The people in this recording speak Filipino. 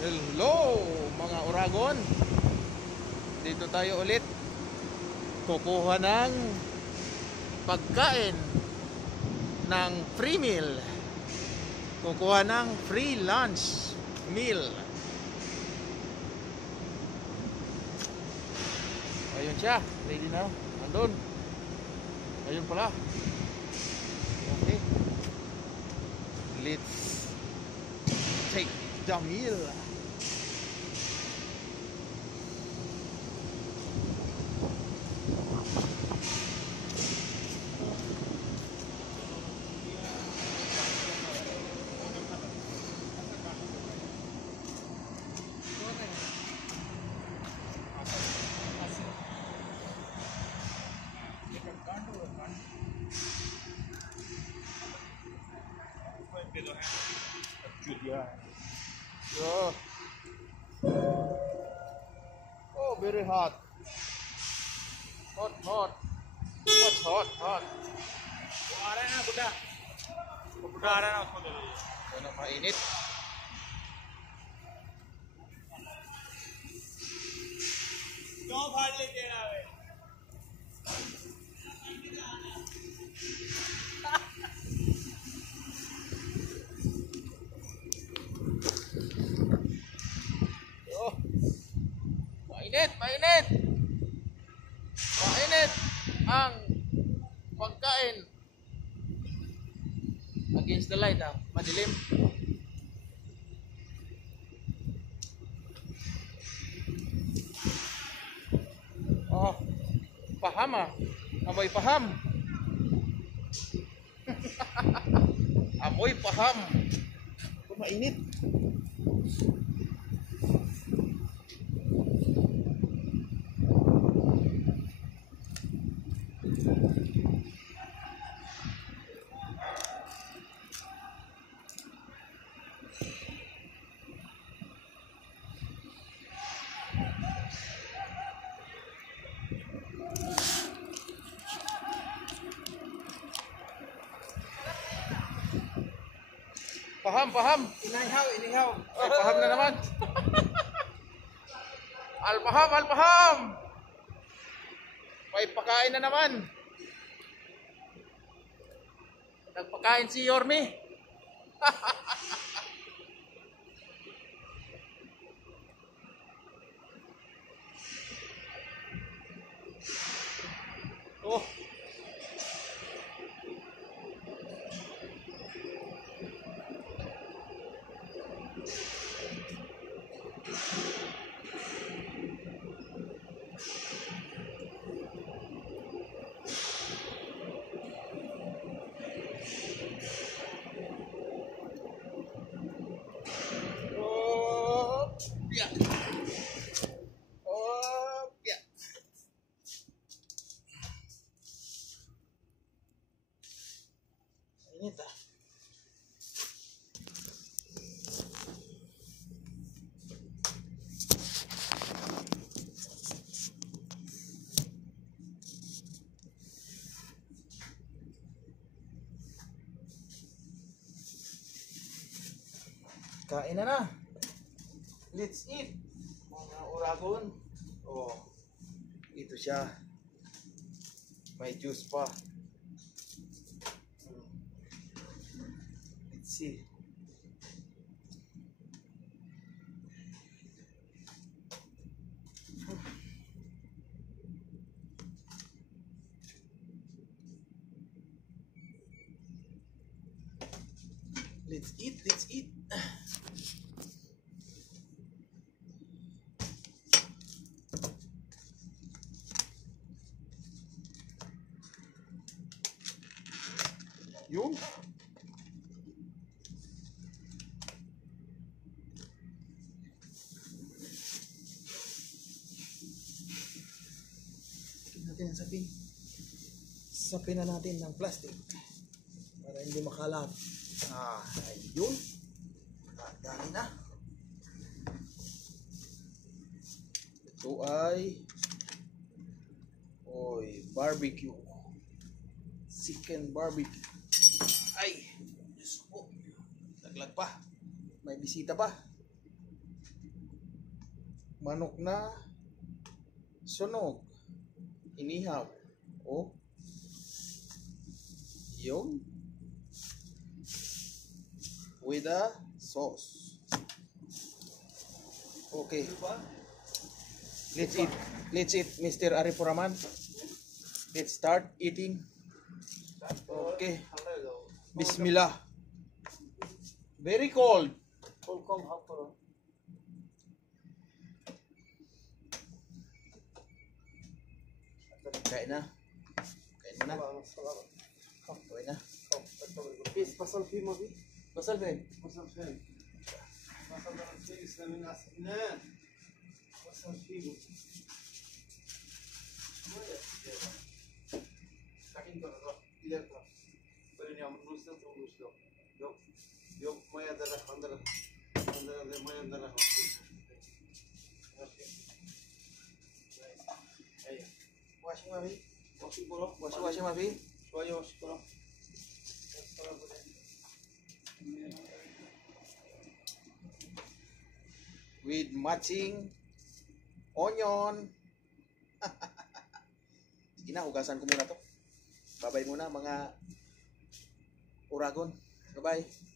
Hello mga Uragon, dito tayo ulit kukuha ng pagkain ng free meal, kukuha ng free lunch meal. Ayun siya, ready na, andun, ayun pala. Okay, let's take the meal. Oh, oh, very hot. Hot, hot. What's hot, hot? Buara na, buda. Buara na ako dito. Ano mainit? क्यों भाड़ लेके आ रहे? Oh, mainit, mainit. Mainit ang pagkain. Against the light, madilim. Oh, paham amoy paham. Amoy paham. Mainit. Paham, paham. Inihaw, inihaw. Ay, paham na naman. Alpaham, alpaham. May pakain na naman. Nagpakain si Yorme. Oh. Oh, yeah. Oh, yeah. Init Kain na. Let's eat. Mga Uragon. Oh, ito siya. May juice pa. Let's see. Let's eat, let's eat. Yun. Natin ang sapin. Sapin na natin ng plastic para hindi makalat. Ayun. Dami na. Ito ay barbecue. Chicken barbecue. Ay, Diyos ko. Laglag pa. May bisita pa. manok na sunog, inihaw. O, yun. With a sauce. Okay. Let's eat, Mr. Arifuraman. Let's start eating. Okay. Bismillah. Very cold. Kain na. Kain mo na. Kain na. Please, pasal fi mo, bi? Basal, Ben. Pasal fi. Pasal fi Islamin asina. Pasal fi mo. Kakin ko na. Ilan ko. Pero niya menus na tulus daw. Yok maya dala andara. Andara de maya dala. Ay. Washing mami. Washing bro. Washing, Mabi. Soalnya washing bro. With matching onion. Sige na, hugasan ko muna to. Bye-bye muna mga uragon. Bye-bye.